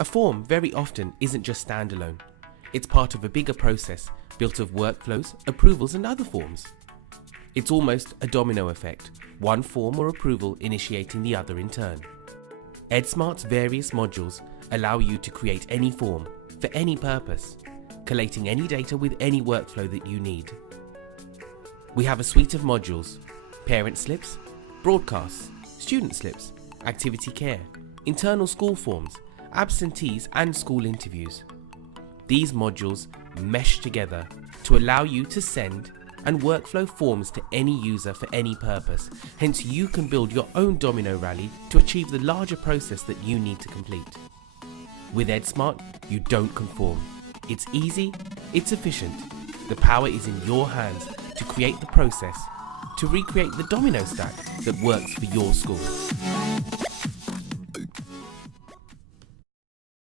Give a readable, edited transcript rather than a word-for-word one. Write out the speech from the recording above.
A form very often isn't just standalone. It's part of a bigger process built of workflows, approvals and other forms. It's almost a domino effect, one form or approval initiating the other in turn. EdSmart's various modules allow you to create any form for any purpose, collating any data with any workflow that you need. We have a suite of modules: parent slips, broadcasts, student slips, activity care, internal school forms, absentees and school interviews. These modules mesh together to allow you to send and workflow forms to any user for any purpose. Hence, you can build your own domino rally to achieve the larger process that you need to complete. With EdSmart, you don't conform. It's easy, it's efficient. The power is in your hands to create the process, to recreate the domino stack that works for your school.